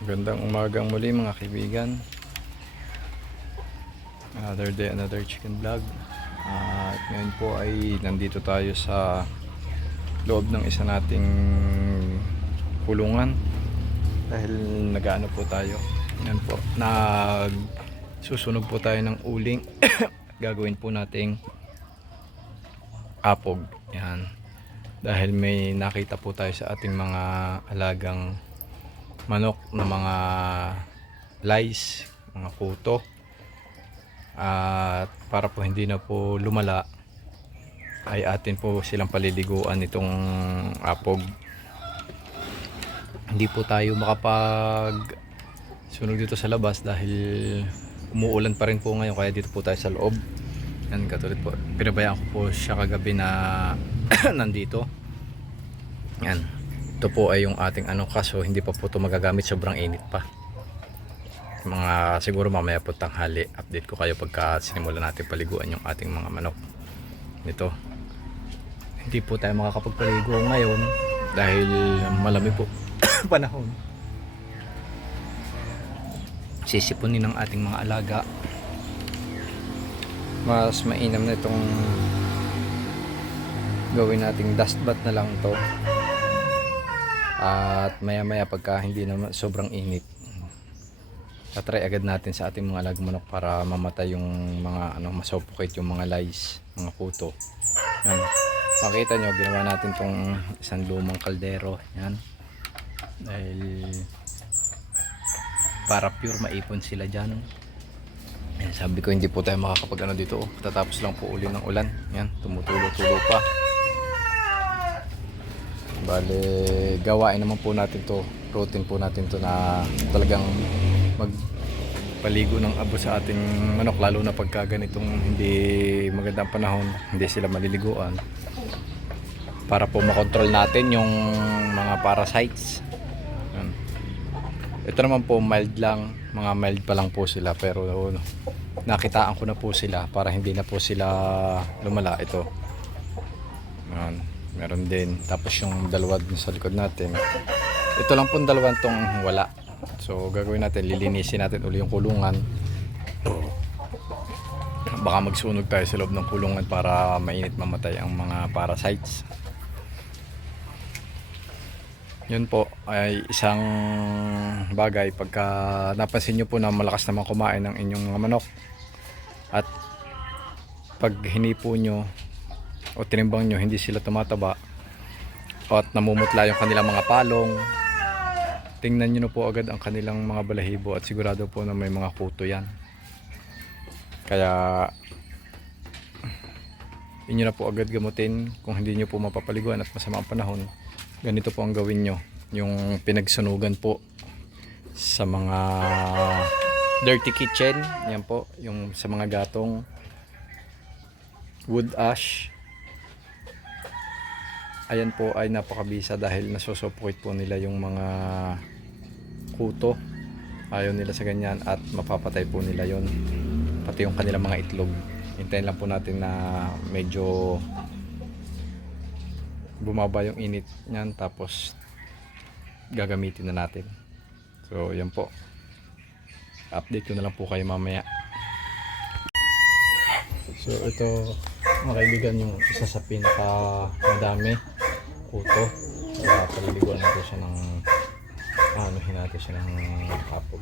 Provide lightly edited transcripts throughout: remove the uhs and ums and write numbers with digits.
Magandang umagang muli mga kaibigan. Another day, another chicken vlog. At ngayon po ay nandito tayo sa loob ng isa nating kulungan. Dahil nag-ano po tayo. Yan po, susunog po tayo ng uling. Gagawin po nating apog. Yan. Dahil may nakita po tayo sa ating mga alagang manok na mga lice, mga kuto, at para po hindi na po lumala ay atin po silang paliliguan itong apog. Hindi po tayo makapag sunog dito sa labas dahil umuulan pa rin po ngayon, kaya dito po tayo sa loob. Yan, katulad po, pinabayaan ko po siya kagabi na nandito. Yan, ito po ay yung ating kaso hindi pa po ito magagamit, sobrang init pa. Mga siguro mamaya po tanghali update ko kayo pagka sinimulan natin paliguan yung ating mga manok nito. Hindi po tayo makakapagpaligo ngayon dahil malamig po panahon. Sisipunin ng ating mga alaga. Mas mainam na itong gawin nating dust bath na lang to. At maya maya pagka hindi naman sobrang init, tatry agad natin sa ating mga alagang manok para mamatay yung mga masuffocate yung mga lice, mga kuto. Yan. Makita nyo, ginawa natin tong isang lumang kaldero. Yan. Dahil para pure maipon sila dyan. Yan, sabi ko hindi po tayo makakapag dito. Tatapos lang po uli ng ulan. Yan, tumutulo-tulo pa. Bale, gawain naman po natin to, routine po natin to na talagang magpaligo ng abo sa ating manok, lalo na pagka ganitong hindi magandang panahon, hindi sila maliliguan, para po makontrol natin yung mga parasites. Yan. Ito naman po mild lang, mga mild pa lang po sila, pero nakitaan ko na po sila para hindi na po sila lumala. Ito. Yan. Meron din. Tapos yung dalawa sa likod natin. Ito lang pong dalawang tong wala. So gagawin natin, lilinisin natin uli yung kulungan. Baka magsunog tayo sa loob ng kulungan para mainit mamatay ang mga parasites. Yun po ay isang bagay pagka napansin nyo po na malakas naman kumain ng inyong mga manok. At pag hinipo nyo o tinimbang nyo, hindi sila tumataba at namumutla yung kanilang mga palong, tingnan nyo na po agad ang kanilang mga balahibo at sigurado po na may mga kuto yan. Kaya inyo na po agad gamutin kung hindi nyo po mapapaliguan at masama ang panahon. Ganito po ang gawin nyo, yung pinagsunugan po sa mga dirty kitchen. Yan po, yung sa mga gatong wood ash. Ayan po ay napakabisa dahil nasusuffocate po nila yung mga kuto. Ayaw nila sa ganyan at mapapatay po nila yon, pati yung kanilang mga itlog. Hintayin lang po natin na medyo bumaba yung init niyan, tapos gagamitin na natin. So yan po, update ko na lang po kayo mamaya. So ito mga kaibigan, yung isa sa pinaka madami kuto. Kaya paliliguan natin siya ng natin siya ng apog.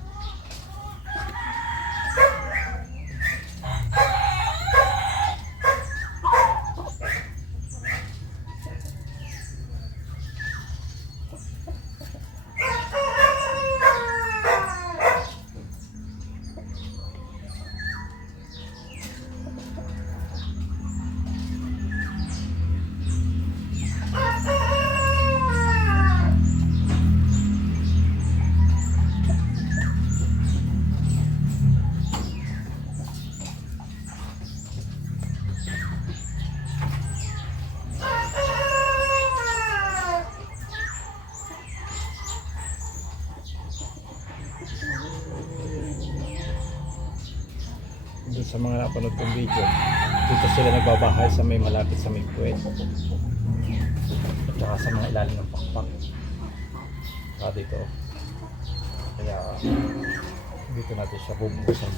Doon sa mga napanood kong video, dito sila nagbabahay sa may malapit sa may puwet at saka sa mga ilalim ng pakpak. Saka dito Kaya dito natin siya bubuhusan.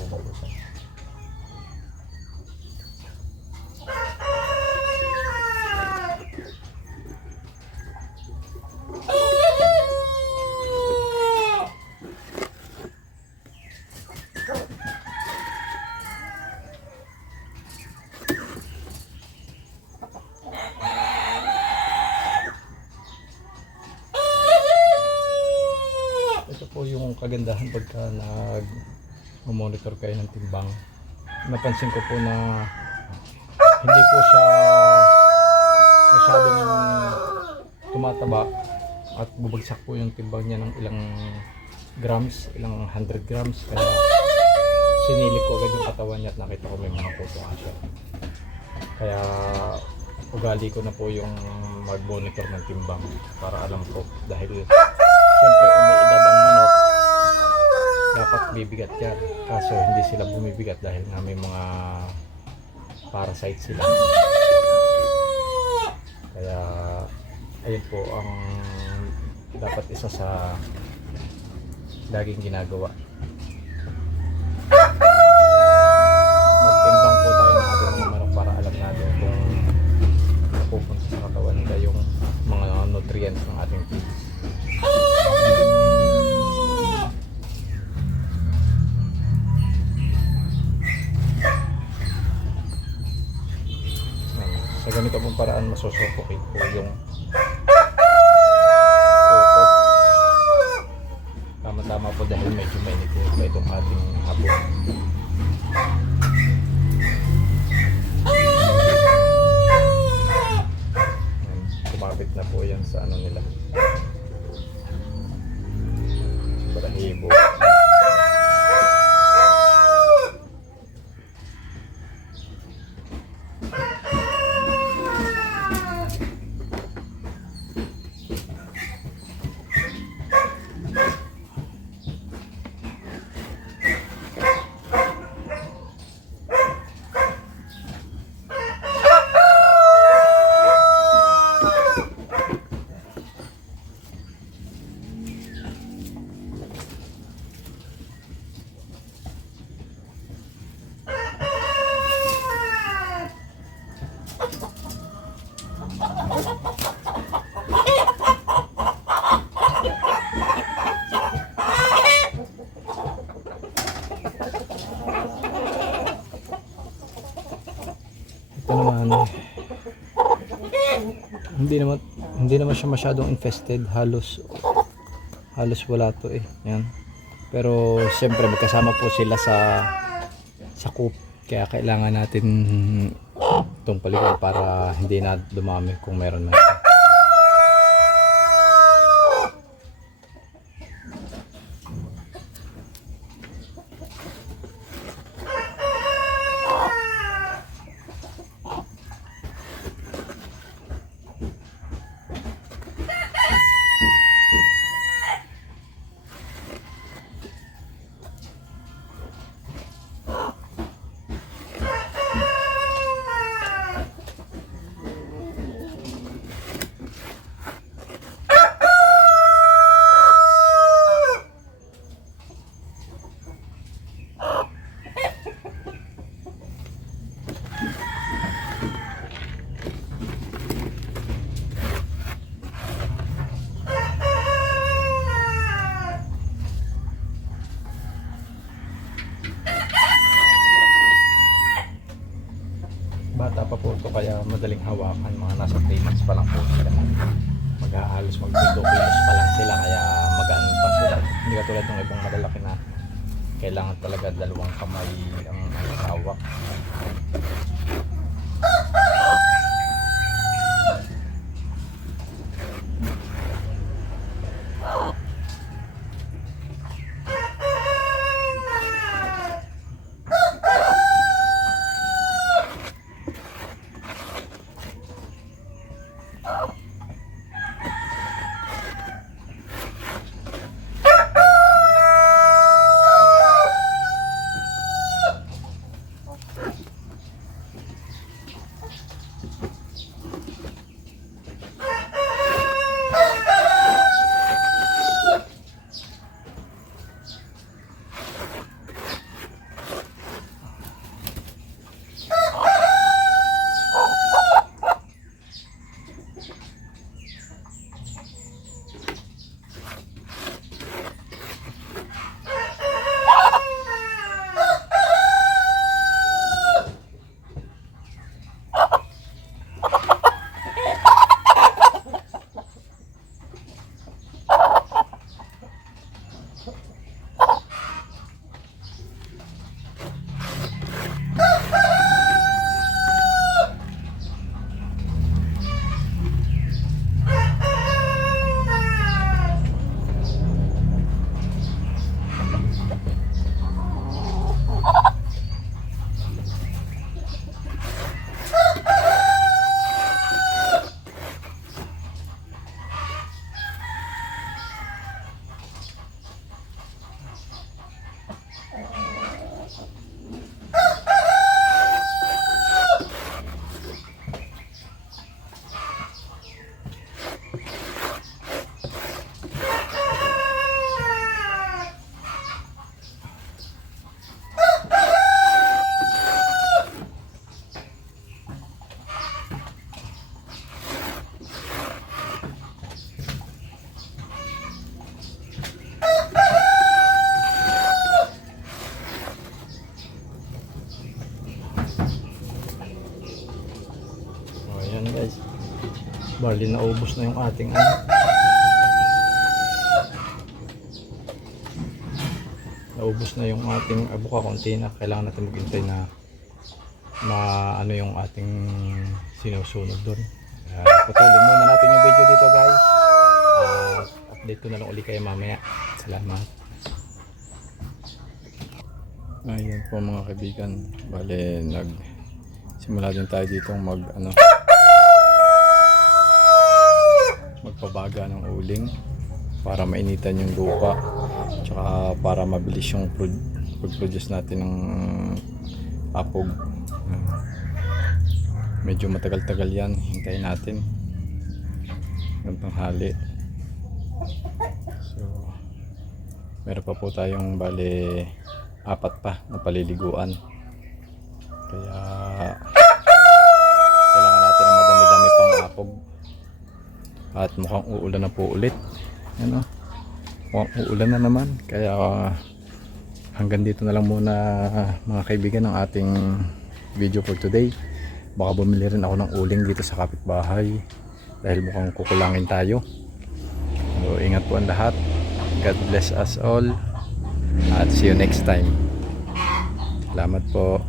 Ito po yung kagandahan pagka nag-monitor kayo ng timbang. Napansin ko po na hindi po siya masyadong tumataba at bubagsak po yung timbang niya ng ilang grams, ilang 100 grams. Kaya sinilip ko agad yung katawan niya at nakita ko may mga puto siya. Kaya ugali ko na po yung mag-monitor ng timbang para alam ko, dahil siyempre umiidad ang manok, dapat bibigat yan, kaso hindi sila bumibigat dahil nga may mga parasite sila. Kaya ayun po ang dapat isa sa laging ginagawa. Magtimbang po tayo ng ating mga manok para alam natin kung napupunta sa katawan nila yung mga nutrients ng ating feeds. Sa ganito pong paraan masusuffocate po yung puto. Tama-tama po dahil medyo mainit po itong ating hapon. Kumapit na po yan sa ano nila, balahibo. Ito naman, hindi naman siya masyadong infested, halos wala to eh. Yan. Pero siyempre magkasama po sila sa coop, kaya kailangan natin itong paliwan para hindi na dumami kung meron man. Bata pa po ito kaya madaling hawakan, mga nasa 3 months pa lang po sila. Mag-aalos, mag-2 kilos pa lang sila, kaya magaan pa sila. Hindi katulad ng ibang malalaki na kailangan talaga 2 kamay ang hawak. Bali naubos na yung ating ano. Naubos na yung ating abuka, konti na. Kailangan natin maghintay na ano yung ating sinusunod doon. Putulin muna natin yung video dito guys. Update ko na lang uli kayo mamaya. Salamat. Ayun po mga kaibigan. Bale simula din tayo dito magpabaga ng uling para mainitan yung lupa, tsaka para mabilis yung pag-produce natin ng apog. Medyo matagal-tagal yan, hintayin natin ng tanghali. So meron pa po tayong bale 4 pa na paliliguan, kaya kailangan natin ng madami-dami pang apog. At mukhang uulan na po ulit. Ano? Mukhang uulan na naman. Kaya hanggang dito na lang muna mga kaibigan ang ating video for today. Baka bumili rin ako ng uling dito sa kapitbahay dahil mukhang kukulangin tayo. So ingat po ang lahat. God bless us all. At see you next time. Salamat po.